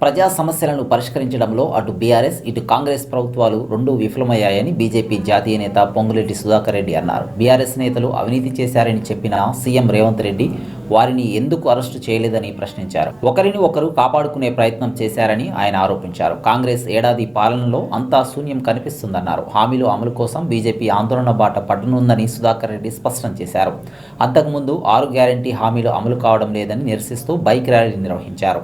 ప్రజా సమస్యలను పరిష్కరించడంలో అటు బీఆర్ఎస్ ఇటు కాంగ్రెస్ ప్రభుత్వాలు రెండూ విఫలమయ్యాయని బీజేపీ జాతీయ నేత పొంగులేటి సుధాకర్ రెడ్డి అన్నారు. బీఆర్ఎస్ నేతలు అవినీతి చేశారని చెప్పిన సీఎం రేవంత్ రెడ్డి వారిని ఎందుకు అరెస్టు చేయలేదని ప్రశ్నించారు. ఒకరిని ఒకరు కాపాడుకునే ప్రయత్నం చేశారని ఆయన ఆరోపించారు. కాంగ్రెస్ ఏడాది పాలనలో అంతా శూన్యం కనిపిస్తుందన్నారు. హామీల అమలు కోసం బీజేపీ ఆందోళన బాట పట్టనుందని సుధాకర్ రెడ్డి స్పష్టం చేశారు. అంతకుముందు 6 గ్యారంటీ హామీలు అమలు కావడం లేదని నిరసిస్తూ బైక్ ర్యాలీ నిర్వహించారు.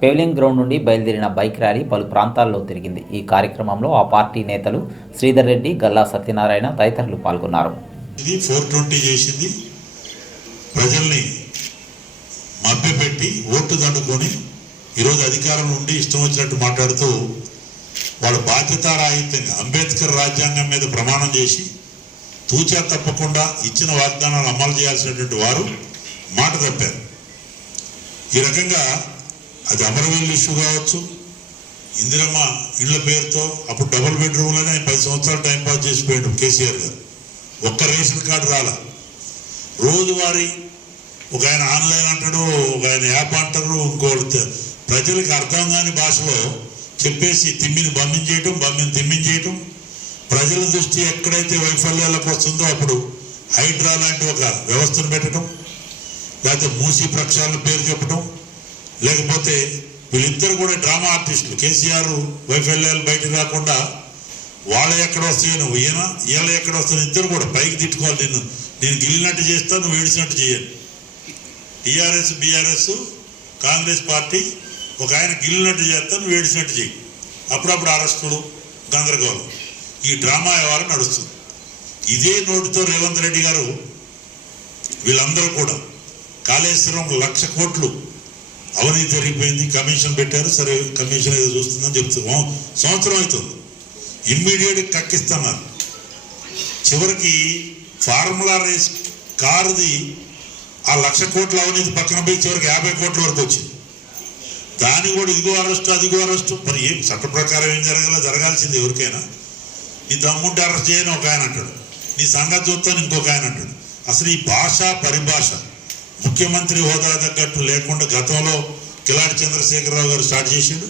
పెవిలియన్ గ్రౌండ్ నుండి బయలుదేరిన బైక్ ర్యాలీ పలు ప్రాంతాల్లో తిరిగింది. ఈ కార్యక్రమంలో ఆ పార్టీ నేతలు శ్రీధర్ రెడ్డి, గల్లా సత్యనారాయణ తదితరులు పాల్గొన్నారు. ఇది 420 చేసింది, ప్రజల్ని మభ్యపెట్టి ఓట్లు దండుకొని ఈరోజు అధికారం నుండి ఇష్టం వచ్చినట్టు మాట్లాడుతూ వాళ్ళు బాధ్యతారాహిత్యంగా అంబేద్కర్ రాజ్యాంగం మీద ప్రమాణం చేసి తూచా తప్పకుండా ఇచ్చిన వాగ్దానాలు అమలు చేయాల్సినటువంటి వారు మాట తప్పారు. ఈ రకంగా అది అమరవీరుల ఇష్యూ కావచ్చు, ఇందిరమ్మ ఇళ్ల పేరుతో అప్పుడు డబుల్ బెడ్రూమ్లోనే 10 సంవత్సరాలు టైంపాస్ చేసిపోయాడు కేసీఆర్ గారు. ఒక్క రేషన్ కార్డు రాలా. రోజువారీ ఒక ఆయన ఆన్లైన్ అంటాడు, ఒక ఆయన యాప్ అంటారు, ఇంకోటి ప్రజలకు అర్థం కాని భాషలో చెప్పేసి తిమ్మిని బంధించేయటం, తిమ్మించేయటం. ప్రజల దృష్టి ఎక్కడైతే వైఫల్యాలకు వస్తుందో అప్పుడు హైడ్రా లాంటి ఒక వ్యవస్థను పెట్టడం, లేకపోతే మూసీ ప్రక్షాళన పేరు చెప్పడం, లేకపోతే వీళ్ళిద్దరు కూడా డ్రామా ఆర్టిస్టులు. కేసీఆర్ వైఫల్యాలు బయటకు రాకుండా వాళ్ళ ఎక్కడ వస్తాయో నువ్వు ఈయన ఎక్కడ వస్తాను ఇద్దరు కూడా పైకి తిట్టుకోవాలి. నేను గిల్లినట్టు చేస్తా, నువ్వు ఏడిచినట్టు చేయాలి. టీఆర్ఎస్ బీఆర్ఎస్ కాంగ్రెస్ పార్టీ ఒక ఆయన గిల్లినట్టు చేస్తా, నువ్వు ఏడిచినట్టు చేయి. అప్పుడప్పుడు అరెస్టులు, గందరగోళం, ఈ డ్రామా వ్యవహారం నడుస్తుంది. ఇదే నోటితో రేవంత్ రెడ్డి గారు వీళ్ళందరూ కూడా కాళేశ్వరం 1,00,000 కోట్లు అవినీతి జరిగిపోయింది, కమిషన్ పెట్టారు, సరే కమిషన్ ఏదో చూస్తుందని చెప్తున్నాం. సంవత్సరం అవుతుంది, ఇమ్మీడియట్ కక్కిస్తున్నారు. చివరికి ఫార్ములా రేస్ కారుది ఆ 1,00,000 కోట్ల అవినీతి పక్కన పోయి చివరికి 50 కోట్ల వరకు వచ్చింది. దాన్ని కూడా ఇదిగో అరెస్టు, అదిగో అరెస్టు. మరి ఏం చట్ట ప్రకారం ఏం జరగాల్సింది ఎవరికైనా. నీ దమ్ముంటే అరెస్ట్ చేయని ఒక ఆయన అంటాడు, నీ సంగతి చూస్తాను ఇంకొక ఆయన అంటాడు. అసలు ఈ భాష పరిభాష ముఖ్యమంత్రి హోదా తగ్గట్టు లేకుండా గతంలో కిలాడి చంద్రశేఖరరావు గారు స్టార్ట్ చేసిండు.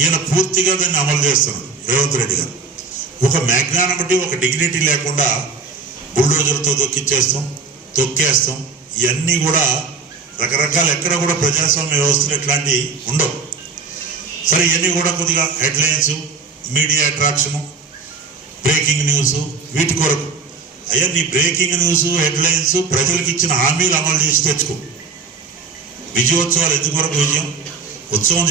ఈయన పూర్తిగా దాన్ని అమలు చేస్తున్నాడు రేవంత్ రెడ్డి గారు. ఒక మ్యాగ్నానిటీ, ఒక డిగ్నిటీ లేకుండా బుల్డోజర్తో తొక్కేస్తాం. ఇవన్నీ కూడా రకరకాల ఎక్కడ కూడా ప్రజాస్వామ్య వ్యవస్థలు ఇట్లాంటివి ఉండవు. సరే ఇవన్నీ కూడా కొద్దిగా headlines, media attraction, breaking news, వీటి కొరకు. అయ్యా నీ బ్రేకింగ్ న్యూస్, హెడ్లైన్స్ ప్రజలకు ఇచ్చిన హామీలు అమలు చేసి తెచ్చుకో. విజయోత్సవాలు ఎందుకొరకు? విజయం ఉత్సవం